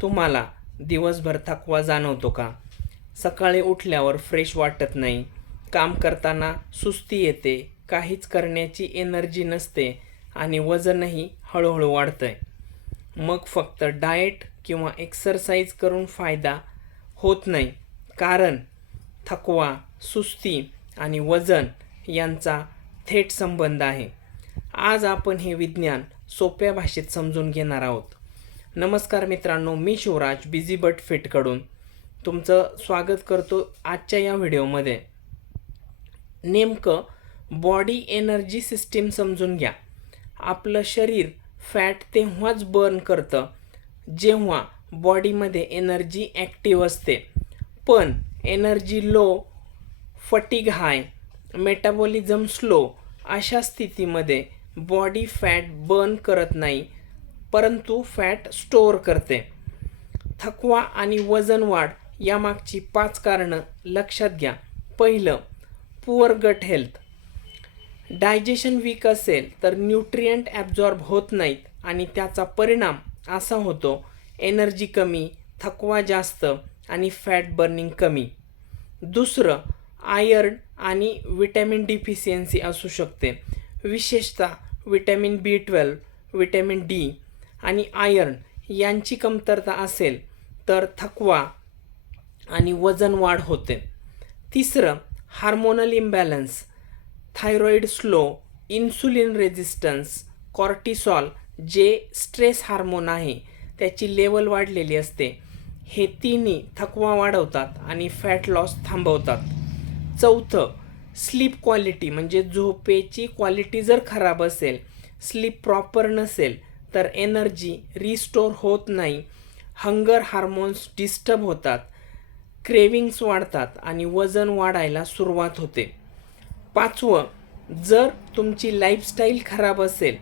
तुम्हाला दिवसभर थकवा जाणवतो का? सकाळी उठल्यावर फ्रेश वाटत नाही, काम करताना सुस्ती येते, काहीच करण्याची एनर्जी नसते आणि वजनही हळूहळू वाढतंय. मग फक्त डाएट किंवा एक्सरसाइज करून फायदा होत नाही, कारण थकवा, सुस्ती आणि वजन यांचा थेट संबंध आहे. आज आपण हे विज्ञान सोप्या भाषेत समजून घेणार आहोत. नमस्कार मित्रांनो, मी शिवराज बिझी बट फिटकडून तुमचं स्वागत करतो आजच्या या व्हिडिओमध्ये. नेमकं बॉडी एनर्जी सिस्टीम समजून घ्या. आपलं शरीर फॅट तेव्हाच बर्न करतं जेव्हा बॉडीमध्ये एनर्जी ॲक्टिव्ह असते, पण एनर्जी लो, फटीग हाय, मेटाबॉलिझम स्लो अशा स्थितीमध्ये बॉडी फॅट बर्न करत नाही, परंतु फॅट स्टोअर करते. थकवा आणि वजन वाढ यामागची 5 कारणं लक्षात घ्या. पहिलं, poor gut health. Digestion weak असेल तर न्यूट्रिएंट ॲब्झॉर्ब होत नाहीत आणि त्याचा परिणाम असा होतो, एनर्जी कमी, थकवा जास्त आणि फॅट बर्निंग कमी. दुसरं, आयर्न आणि विटॅमिन डिफिशियन्सी असू शकते. विशेषतः विटॅमिन B12, विटॅमिन D आणि आयर्न यांची कमतरता असेल तर थकवा आणि वजन वाढ होते. तिसरं, hormonal imbalance. Thyroid slow, insulin resistance, cortisol जे स्ट्रेस हार्मोन आहे त्याची लेवल वाढलेली असते. हे तिन्ही थकवा वाढवतात आणि फॅट लॉस थांबवतात. चौथं, स्लीप क्वालिटी म्हणजे झोपेची क्वालिटी जर खराब असेल, स्लीप प्रॉपर नसेल तर एनर्जी रिस्टोर होत नाही, हंगर हार्मोन्स डिस्टर्ब होतात, क्रेविंग्स वाढतात आणि वजन वाढायला सुरुवात होते. पाचवं, जर तुमची लाईफस्टाईल खराब असेल,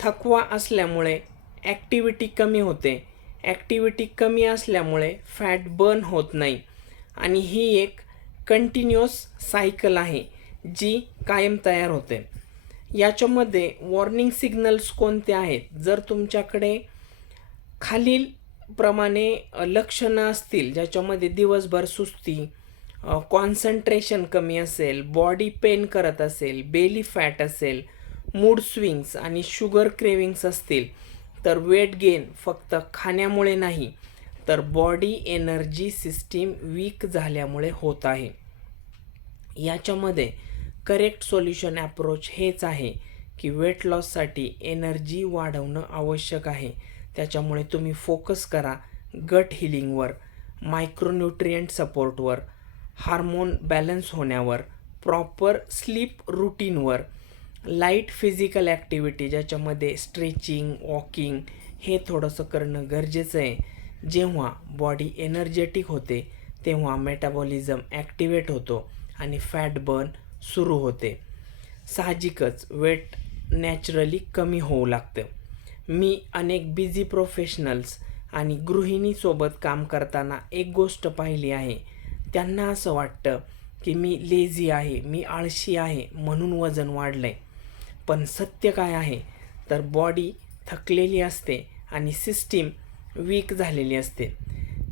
थकवा असल्यामुळे ॲक्टिव्हिटी कमी होते, ॲक्टिव्हिटी कमी असल्यामुळे फॅट बर्न होत नाही आणि ही एक कंटिन्युअस सायकल आहे जी कायम तयार होते. याच्यामध्ये वॉर्निंग सिग्नल्स कोणते आहेत? जर तुमच्याकडे खालील प्रमाणे लक्षणं असतील, ज्याच्यामध्ये दिवसभर सुस्ती, कॉन्सन्ट्रेशन कमी असेल, बॉडी पेन करत असेल, बेली फॅट असेल, मूड स्विंग्स आणि शुगर क्रेविंग्स असतील, तर वेट गेन फक्त खाण्यामुळे नाही तर बॉडी एनर्जी सिस्टीम वीक झाल्यामुळे होत आहे. याच्यामध्ये करेक्ट सोल्युशन अप्रोच हेच आहे की वेट लॉससाठी एनर्जी वाढवणं आवश्यक आहे. त्याच्यामुळे तुम्ही फोकस करा गट हिलिंगवर, मायक्रोन्यूट्रिएंट सपोर्टवर, हार्मोन बॅलन्स होण्यावर, प्रॉपर स्लीप रूटीनवर, लाईट फिजिकल ॲक्टिव्हिटी ज्याच्यामध्ये स्ट्रेचिंग, वॉकिंग हे थोडंसं करणं गरजेचं आहे. जेव्हा बॉडी एनर्जेटिक होते तेव्हा मेटाबॉलिझम ॲक्टिवेट होतो आणि फॅट बर्न सुरू होते. साहजिकच वेट नॅचरली कमी होऊ लागतं. मी अनेक बिझी प्रोफेशनल्स आणि गृहिणीसोबत काम करताना एक गोष्ट पाहिली आहे. त्यांना असं वाटतं की मी लेझी आहे, मी आळशी आहे म्हणून वजन वाढलं आहे. पण सत्य काय आहे तर बॉडी थकलेली असते आणि सिस्टीम वीक झालेली असते.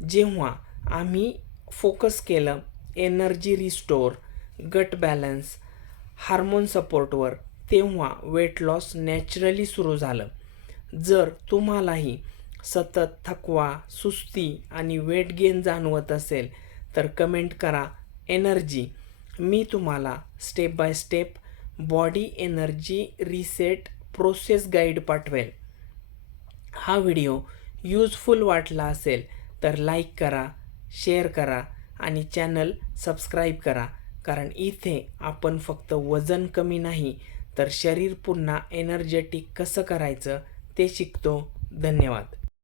जेव्हा आम्ही फोकस केलं एनर्जी रिस्टोर, गट बॅलन्स, हार्मोन सपोर्टवर, तेव्हा वेट लॉस नॅचरली सुरू झालं. जर तुम्हालाही सतत थकवा, सुस्ती आणि वेट गेन जाणवत असेल तर कमेंट करा एनर्जी. मी तुम्हाला step by step body energy reset process guide पाठवेल. हा व्हिडिओ यूजफुल वाटला असेल तर लाईक करा, शेअर करा आणि चॅनल सबस्क्राईब करा, कारण इथे आपण फक्त वजन कमी नाही तर शरीर पुन्हा एनर्जेटिक कसं करायचं ते शिकतो. धन्यवाद.